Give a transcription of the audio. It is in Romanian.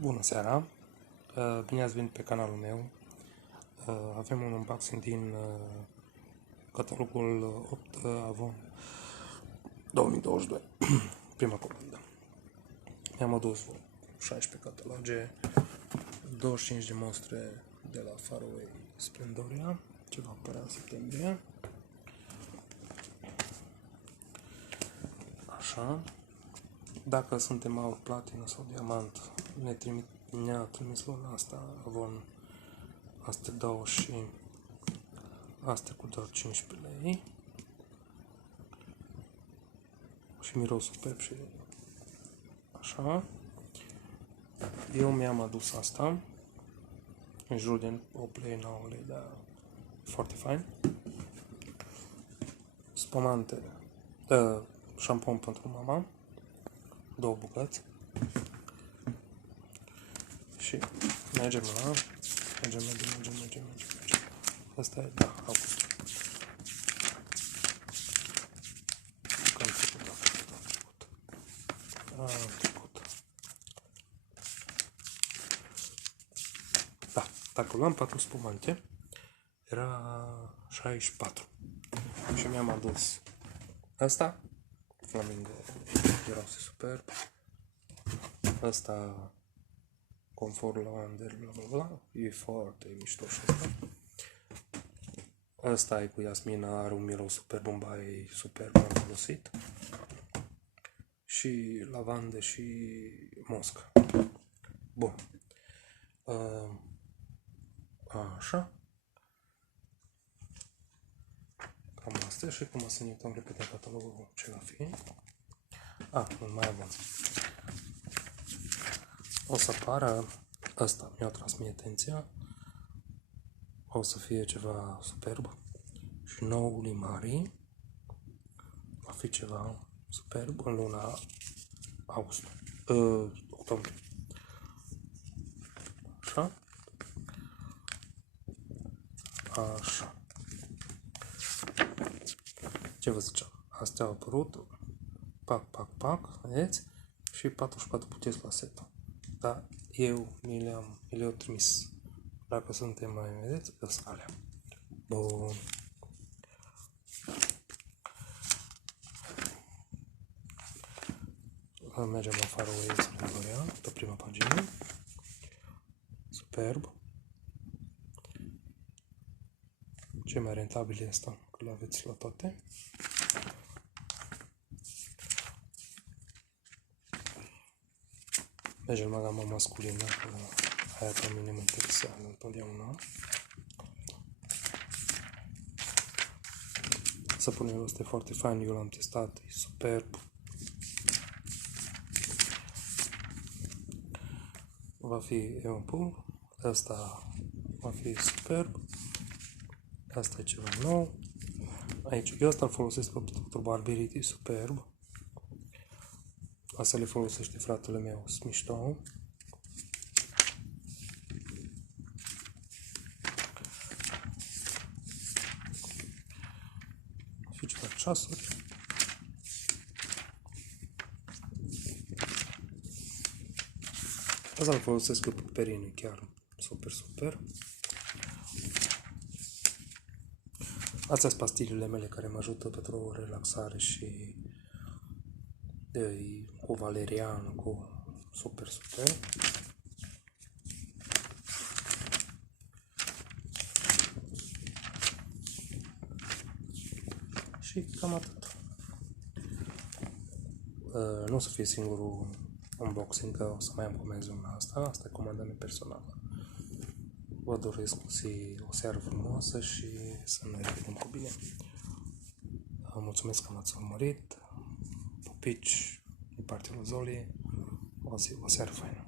Bună seara! Bine ați venit pe canalul meu. Avem un unboxing din catalogul 8 Avon 2022. Prima comandă. Mi-am adus 16 cataloge, 25 de mostre de la Faraway Splendoria, ce va apărea în septembrie. Așa. Dacă suntem aur, platină sau diamant, ne-a trimis luna asta Avon astea două și astea cu doar 15 lei. Și miros superb și așa. Eu mi-am adus asta în jur de 8 lei, 9 lei, dar foarte fain. Spumante, șampon pentru mama, 2 bucăți. Și mergem. Asta e, da, august. Am trecut. Da, dacă luam 4 spumante, era 64. Și mi-am adus asta, Flamingo, miroase superb. Asta, Comfort Lavender, bla bla bla, e foarte mișto și asta. Asta e cu Iasmina, are un miros super Bombay, super, m-am folosit. Și lavandă și moscă. Bun. Așa. Cam asta și cum să ne uităm repede în catalogul ce va fi. Nu mai avem. O să apară asta, mi-a tras mie atenția. O să fie ceva superb. Și noul Limari va fi ceva superb în luna august. Octombrie. Așa. Așa. Ce vă ziceam? Astea au apărut. Pac, vedeți? Și 44 puteți la setă. Dar eu mi le-au trimis. Dacă suntem mai, vedeți, ăsta alea. Bun. Mergem la Faraway Splendoria, pe prima pagină. Superb. Ce mai rentabil e asta, că le aveți la toate. Mergem la gama masculină, că aia pe mine mă interesează întotdeauna. Săpunul ăsta e foarte fain, eu l-am testat, e superb. Va fi Eonpur, asta va fi superb. Asta e ceva nou. Aici, eu asta îl folosesc pe Dr. Barberity, superb. Asta le folosește fratele meu, sunt mișto. Și ceva ceasuri. Asta îl folosesc pe Perine, chiar super. Astea sunt pastilele mele care mă ajută pentru relaxare și cu valerian, cu super. Și cam atât. Nu o să fie singurul unboxing, că o să mai am comenză una asta e comanda mea personală. Vă doresc o seară frumoasă și să ne revedem cu bine. Mulțumesc că m-ați urmărit. Pupici din partea lui Zoli. O seară faină.